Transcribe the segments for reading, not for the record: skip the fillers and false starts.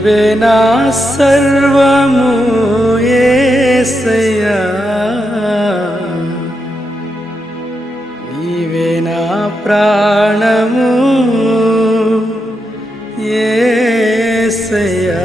నీవే నా సర్వము యేసయ్యా, నీవే నా ప్రాణము యేసయ్యా.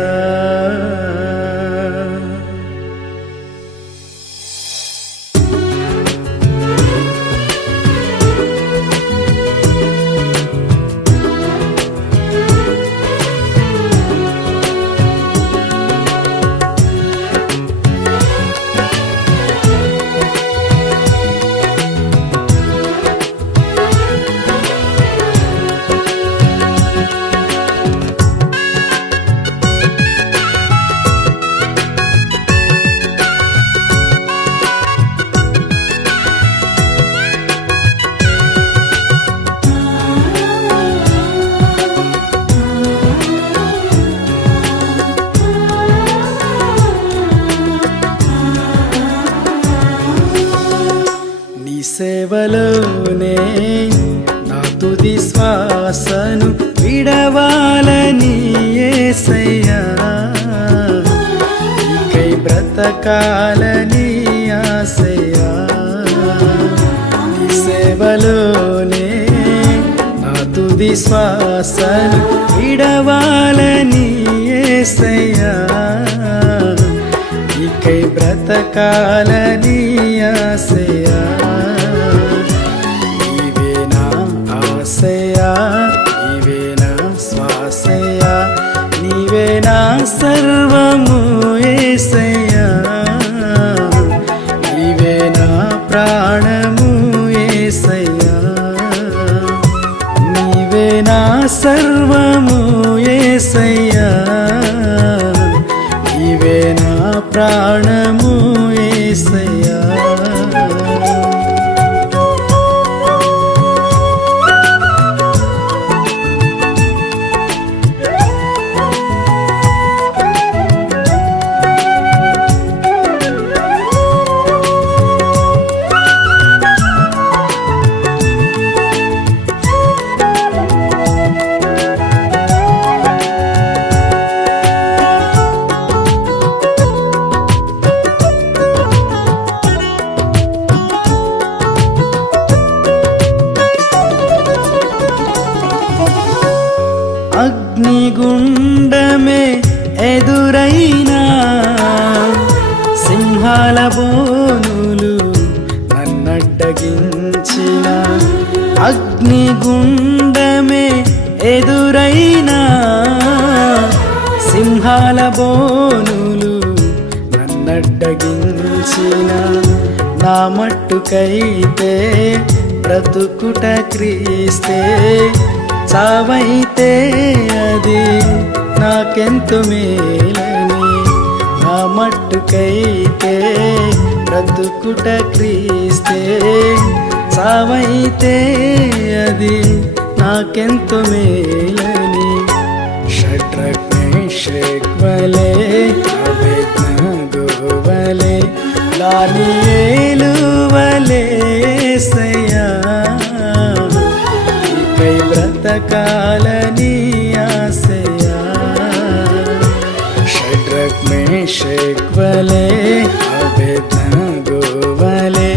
సేవలోనే నా తుది శ్వాసను విడవాలని యేసయ్యా, నీకై బ్రతకాలని ఆశయ్యా. నీ సేవలోనే నా తుది శ్వాసను విడవాలని యేసయ్యా, నీకై బ్రతకాలని ఆశయ్యా. నీవే నా ఆశయ్యా, నీవే నా శ్వాసయ్యా, నీవే నా సర్వము యేసయ్యా, నీవే నా ప్రాణము యేసయ్యా, నీవే నా సర్వము యేసయ్యా, నీవే నా ప్రాణము యేసయ్యా. అగ్నిగుండమే ఎదురైనా, సింహాల బోనులు నన్నడ్డగించిన, అగ్నిగుండమే ఎదురైనా, సింహాల బోనులు నన్నడ్డగించిన, నా మట్టుకైతే బ్రతుకుట క్రీస్తే, చావైతే అది నాకెంతో మేలని, నా మట్టుకైతే బ్రతుకుట క్రీస్తే, చావైతే అది నాకెంతో మేలని. షడ్రక్ మేషక్ వలె అబేద్నెగో వలె దానియేలు వలె యేసయ్యా, నీకై బ్రతకాలని ఆశయ్యా. షడ్రక్ మేషక్ వలె అబేద్నెగో వలె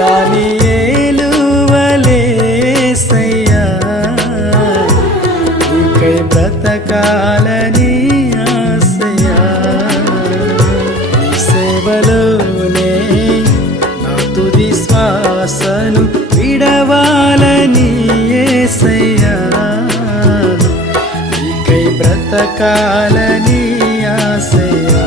దానియేలు వలె యేసయ్యా, నీకై బ్రతకాలని ఆశయ్యా. నీ సేవలోనే నా తుది శ్వాసను విడవాలని యేసయ్యా, నీకై బ్రతకాలని ఆశయ్యా.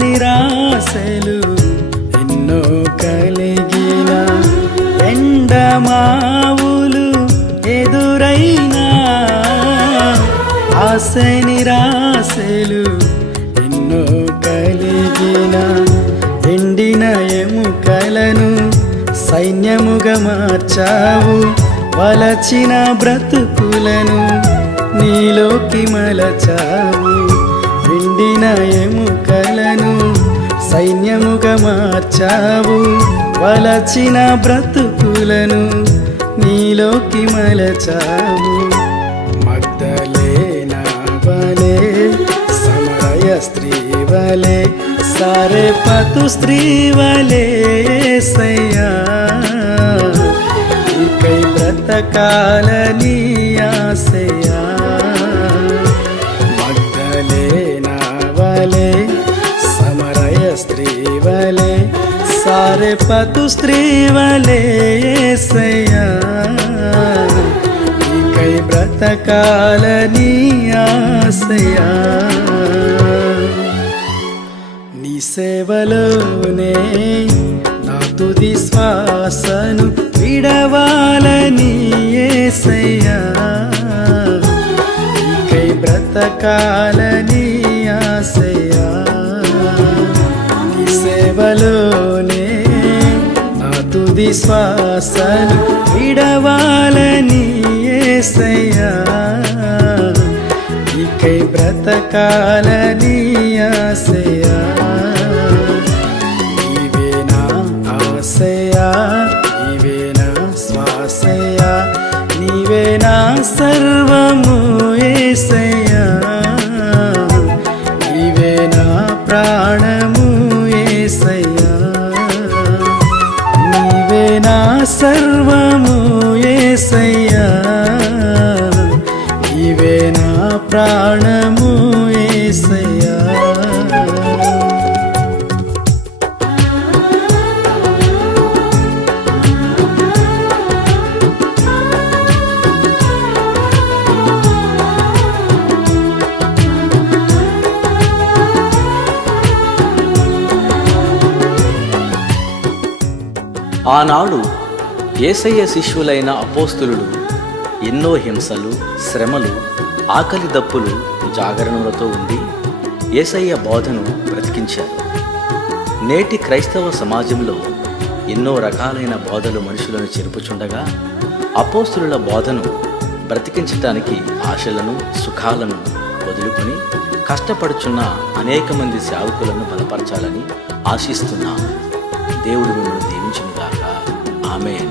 నిరాశలు ఎన్నో కలిగిన ఎండమావులు ఎదురైనా ఆశ నిరాశలు ఎన్నో కలిగిన ఎండిన ఎముకలను సైన్యముగా మార్చావు, వలచిన బ్రతుకులను నీలోకి మలచావు. ఎండిన ఎముకలను సైన్యముగా మార్చావు, వలచిన బ్రతుకులను నీలోకి మలచావు. మగ్దలేనా వలే సమరయ స్త్రీ వలే సారెపతు స్త్రీ వలే యేసయ్యా నీకై బ్రతకాలని ఆశయా. మగ్దలేనా వలే సమరయ స్త్రీ వలే సారెపతు స్త్రీ వలే యేసయ్యా నీకై బ్రతకాలని ఆశయా. నీ సేవలోనే నా తుది శ్వాసను విడవాలని యేసయ్యా నీకై బ్రతకాలని ఆశయా. నీ సేవలోనే నా తుది శ్వాసను విడవాలని యేసయ్యా నీకై బ్రతకాలని ఆశయా. నీవే నా ఆశయా, నీవే నా శ్వాసయా, నీవే నా సర్వము యేసయ్యా, నీవే నా ప్రాణము యేసయ్యా, నీవే నా సర్వము యేసయ్యా, నీవే నా ప్రాణము యేసయ్యా. ఆనాడు యేసయ్య శిష్యులైన అపోస్తులులు ఎన్నో హింసలు, శ్రమలు, ఆకలి దప్పులు, జాగరణలతో ఉండి యేసయ్య బోధను బ్రతికించారు. నేటి క్రైస్తవ సమాజంలో ఎన్నో రకాలైన బోధలు మనుషులను చెరుపుచుండగా అపోస్తులుల బోధను బ్రతికించటానికి ఆశలను, సుఖాలను వదులుకొని కష్టపడుచున్న అనేక మంది సేవకులను బలపరచాలని ఆశిస్తున్నాము. దేవుడు మిమ్మల్ని దీవించునుగాక. ఆమేన్.